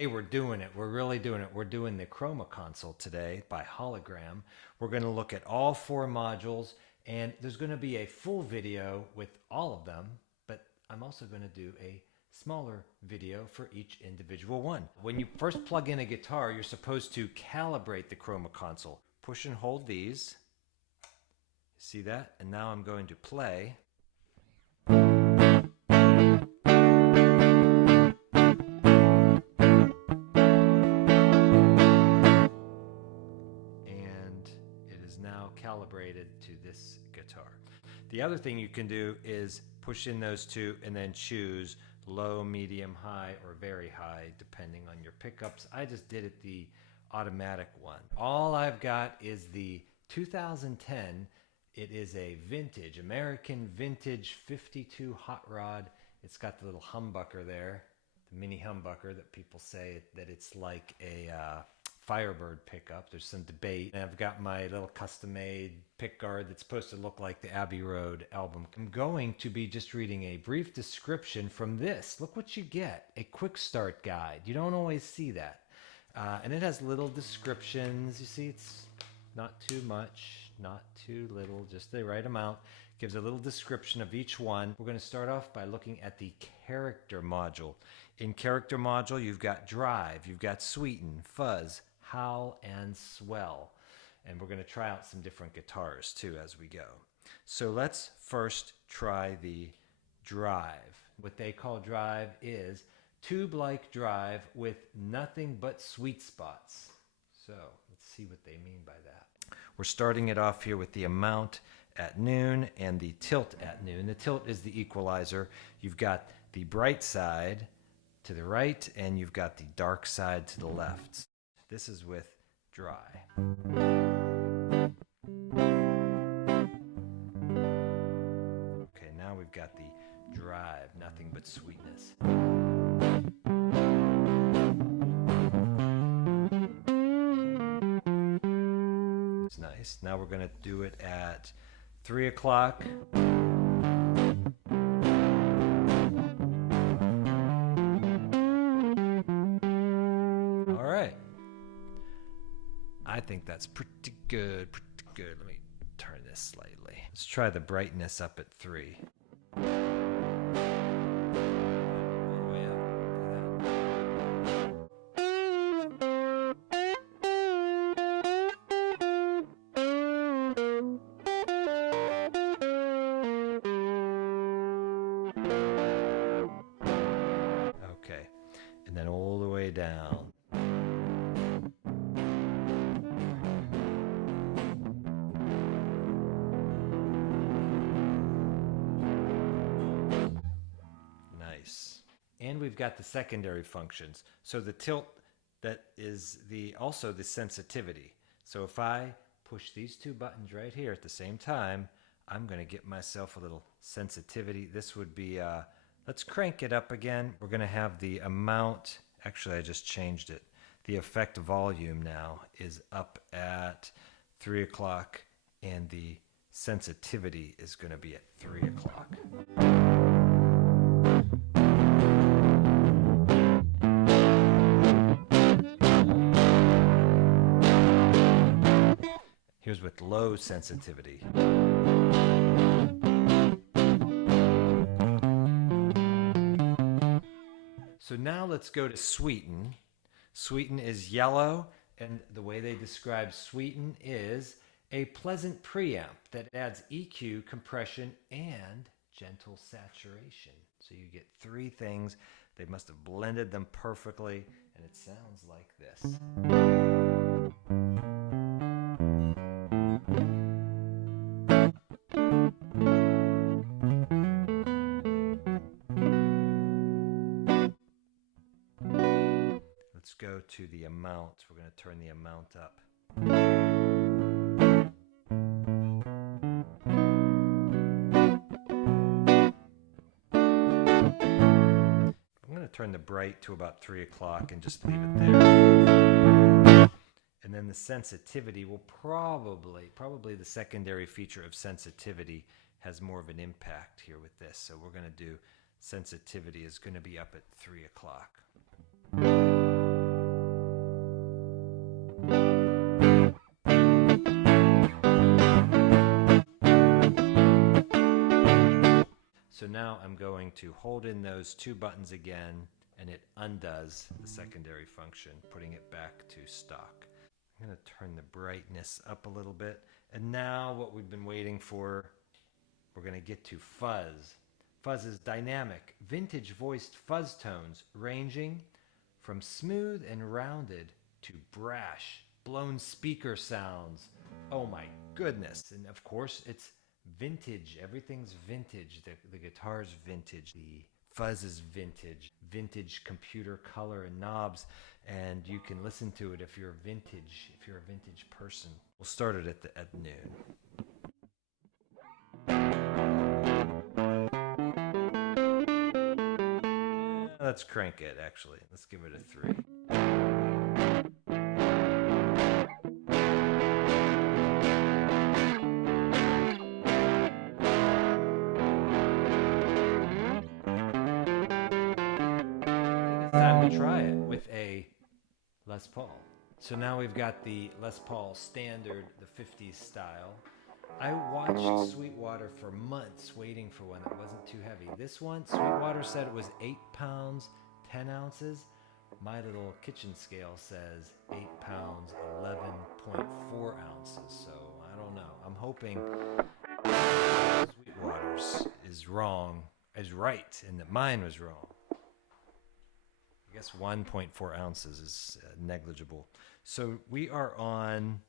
Hey, we're doing it. We're really doing it. We're doing the Chroma Console today by Hologram. We're going to look at all 4 modules, and there's going to be a full video with all of them, but I'm also going to do a smaller video for each individual one. When you first plug in a guitar, you're supposed to calibrate the Chroma Console. Push and hold these. See that? And now I'm going to play. Now calibrated to this guitar. The other thing you can do is push in those 2 and then choose low, medium, high, or very high depending on your pickups. I just did it the automatic one. All I've got is the 2010. It is a vintage, American vintage 52 hot rod. It's got the little humbucker there, the mini humbucker that people say that it's like a Firebird pickup. There's some debate. And I've got my little custom-made pickguard that's supposed to look like the Abbey Road album. I'm going to be just reading a brief description from this. Look what you get. A quick start guide. You don't always see that. And it has little descriptions. You see, it's not too much, not too little, just the right amount. Gives a little description of each one. We're going to start off by looking at the character module. In character module, you've got drive, you've got sweeten, fuzz, howl, and swell. And we're going to try out some different guitars too as we go. So let's first try the drive. What they call drive is tube-like drive with nothing but sweet spots. So let's see what they mean by that. We're starting it off here with the amount at noon and the tilt at noon. The tilt is the equalizer. You've got the bright side to the right and you've got the dark side to the left. This is with dry. Okay, now we've got the drive, nothing but sweetness. It's nice. Now we're going to do it at 3 o'clock. I think that's pretty good, Let me turn this slightly. Let's try the brightness up at 3. All the way up. Okay, and then all the way down. And we've got the secondary functions. So the tilt, that is also the sensitivity. So if I push these 2 buttons right here at the same time, I'm going to get myself a little sensitivity. This would be, let's crank it up again. We're going to have the amount, actually I just changed it. The effect volume now is up at 3 o'clock and the sensitivity is going to be at 3 o'clock. Here's with low sensitivity. So now let's go to sweeten. Sweeten is yellow, and the way they describe sweeten is a pleasant preamp that adds EQ, compression, and gentle saturation. So you get 3 things. They must have blended them perfectly, and it sounds like this. Let's go to the amount. We're going to turn the amount up. I'm going to turn the bright to about 3 o'clock and just leave it there. And then the sensitivity will probably the secondary feature of sensitivity has more of an impact here with this. So we're going to do sensitivity is going to be up at 3 o'clock. So now I'm going to hold in those two buttons again, and it undoes the secondary function, putting it back to stock. I'm going to turn the brightness up a little bit. And now what we've been waiting for, we're going to get to fuzz. Fuzz is dynamic, vintage voiced fuzz tones ranging from smooth and rounded to brash, blown speaker sounds. Oh my goodness. And of course, it's vintage. Everything's vintage. The guitar's vintage. The fuzz is vintage. Vintage computer color and knobs. And you can listen to it if you're vintage, if you're a vintage person. We'll start it at noon. Let's crank it, actually. Let's give it a 3. Time to try it with a Les Paul. So now we've got the Les Paul standard, the 50s style. I watched Sweetwater for months waiting for one that wasn't too heavy. This one, Sweetwater said it was 8 pounds, 10 ounces. My little kitchen scale says 8 pounds, 11.4 ounces. So I don't know. I'm hoping Sweetwater's is right, and that mine was wrong. I guess 1.4 ounces is negligible. So we are on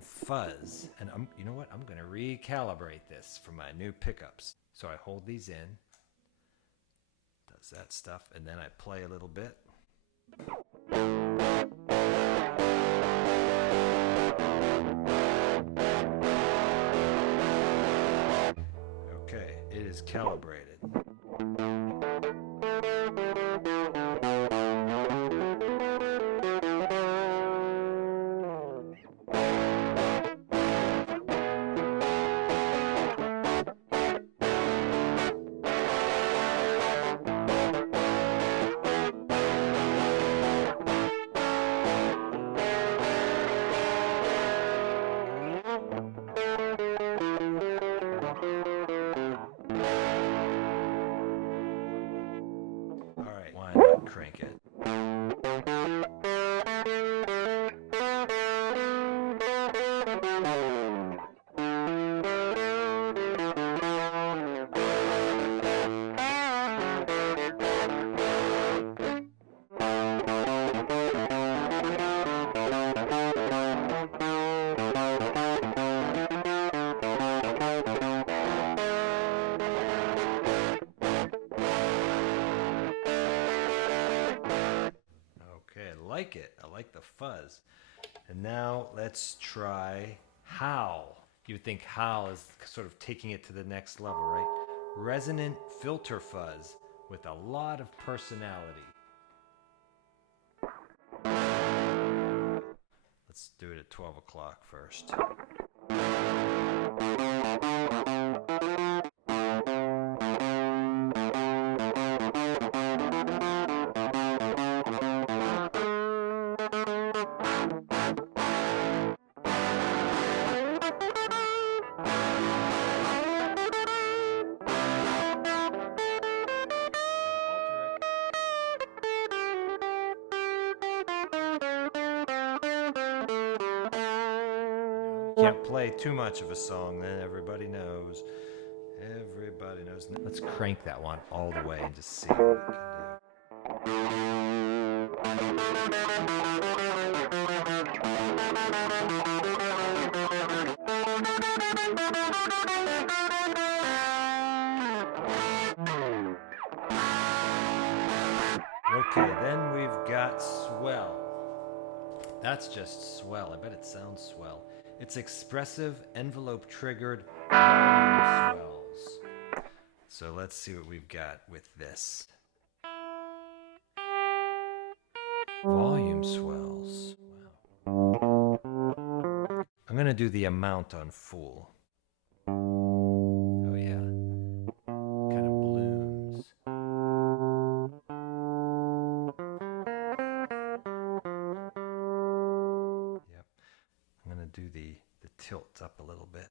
fuzz, and you know what? I'm going to recalibrate this for my new pickups. So I hold these in, does that stuff, and then I play a little bit. Okay, it is calibrated. Crank it. I like the fuzz. And now let's try howl. You would think howl is sort of taking it to the next level, right? Resonant filter fuzz with a lot of personality. Let's do it at 12 o'clock first. Can't play too much of a song, then everybody knows. Everybody knows. Let's crank that one all the way and just see what it can do. Okay, then we've got swell. That's just swell. I bet it sounds swell. It's expressive, envelope-triggered volume swells. So let's see what we've got with this. Volume swells. Wow. I'm going to do the amount on full. Oh yeah. Kind of balloons. Yep. I'm going to do the tilt up a little bit.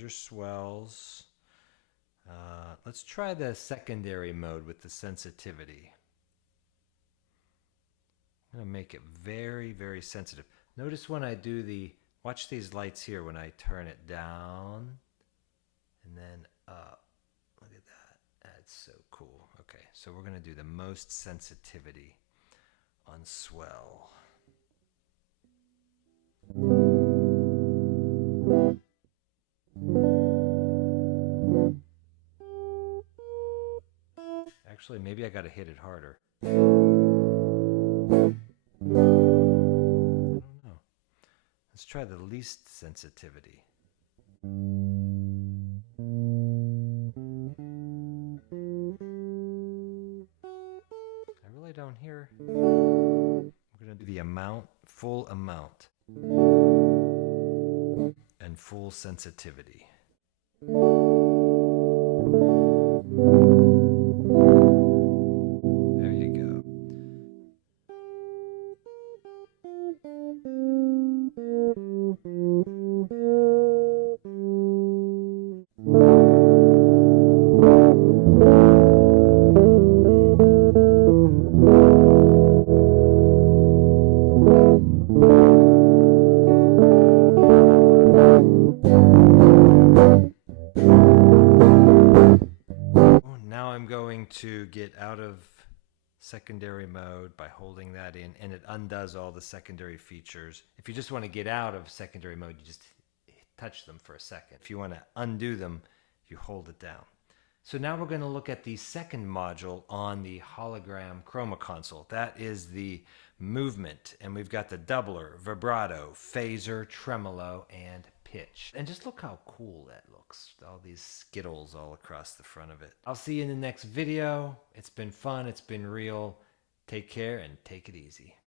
There's your swells. Let's try the secondary mode with the sensitivity. I'm going to make it very, very sensitive. Notice when I do watch these lights here when I turn it down and then up. Look at that. That's so cool. Okay, so we're going to do the most sensitivity on swell. Actually, maybe I got to hit it harder. I don't know. Let's try the least sensitivity. I really don't hear. I'm going to do the amount, full amount, and full sensitivity. There you go. Now I'm going to get out of secondary mode by holding that in, and it undoes all the secondary features. If you just want to get out of secondary mode, you just touch them for a second. If you want to undo them, you hold it down. So now we're going to look at the second module on the Hologram Chroma Console. That is the movement, and we've got the doubler, vibrato, phaser, tremolo, and pitch. And just look how cool that looks. All these skittles all across the front of it. I'll see you in the next video. It's been fun. It's been real. Take care and take it easy.